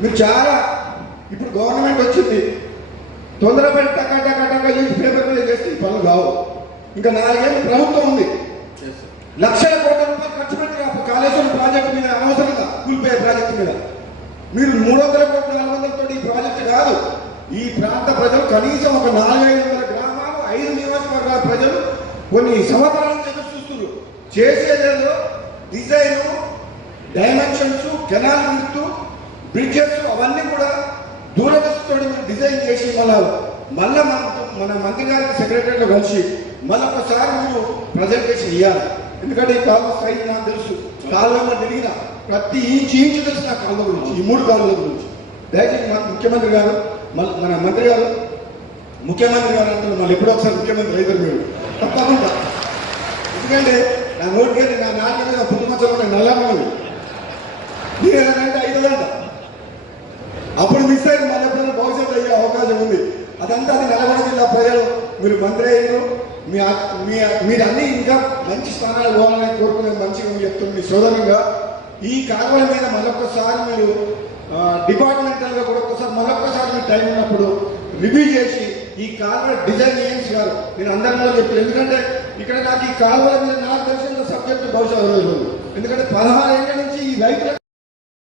మీరు చాలా ఇప్పుడు గవర్నమెంట్ వచ్చింది, తొందరపడి టకా టకా టకా చేసి పేపర్ మీద చేస్తే ఈ పనులు కావు. ఇంకా 4 ఏళ్ళు ప్రభుత్వం ఉంది, లక్షల కోట్ల రూపాయలు ఖర్చు పెట్టి కాళేశ్వరం ప్రాజెక్టు మీద అనవసరంగా కూలిపోయే ప్రాజెక్టు మీద మీరు 300 కోట్ల 400 తోటి ఈ ప్రాజెక్టు కాదు. ఈ ప్రాంత ప్రజలు కనీసం ఒక 400-500 గ్రామాలు 5 నియోజకవర్గాల ప్రజలు కొన్ని సంవత్సరాల నుంచి ఎదురు చూస్తున్నారు. చేసేదేదో design, dimensions, canal width, bridges అవన్నీ కూడా దూరదృష్టితో డిజైన్ చేసి మళ్ళా మన మంత్రి గారికి సెక్రటరీలో కలిసి మళ్ళొకసారి మీరు ప్రజెంటేషన్ ఇవ్వాలి. ఎందుకంటే ఈ కాలువ సైజ్ నాకు తెలుసు, కాలువలో తిరిగిన ప్రతి ఇంచు తెలుసు నా కాలువ గురించి, ఈ 3 కాలువల గురించి. దయచేసి ముఖ్యమంత్రి గారు మన మంత్రి గారు ముఖ్యమంత్రి గారు అంటే మళ్ళీ ఎప్పుడో ఒకసారి ముఖ్యమంత్రి అయితే మీరు తప్పకుండా. ఎందుకంటే నా నోటికి నా నాన్న మీద పుట్టుమచ్చలో నల్లమ్మది మీరు ఏదంటే 5 గంట అప్పుడు మిస్ అయింది, మళ్ళీ ఎప్పుడైనా భవిష్యత్తు అయ్యే అవకాశం ఉంది. అదంతా అది నల్గొండ జిల్లా ప్రజలు మీరు మంత్రి అయ్యారు, మీరు అన్ని ఇంకా మంచి స్థానాలు పోవాలని కోరుకునే మంచిగా చెప్తుంది మీ సోదరుగా. ఈ కాలువల మీద మళ్ళొక్కసారి మీరు డిపార్ట్మెంటల్గా కూడా మళ్ళొక్కసారి మీరు టైం ఉన్నప్పుడు రివ్యూ చేసి ఈ కాలువ డిజైన్ చేయించి గారు నేను అందరిలో చెప్పారు. ఎందుకంటే ఇక్కడ నాకు ఈ కాలువల మీద నాకు తెలిసిన సబ్జెక్టు బహుశా ఎందుకంటే 16 ఏళ్ళ నుంచి ఈ రైతుల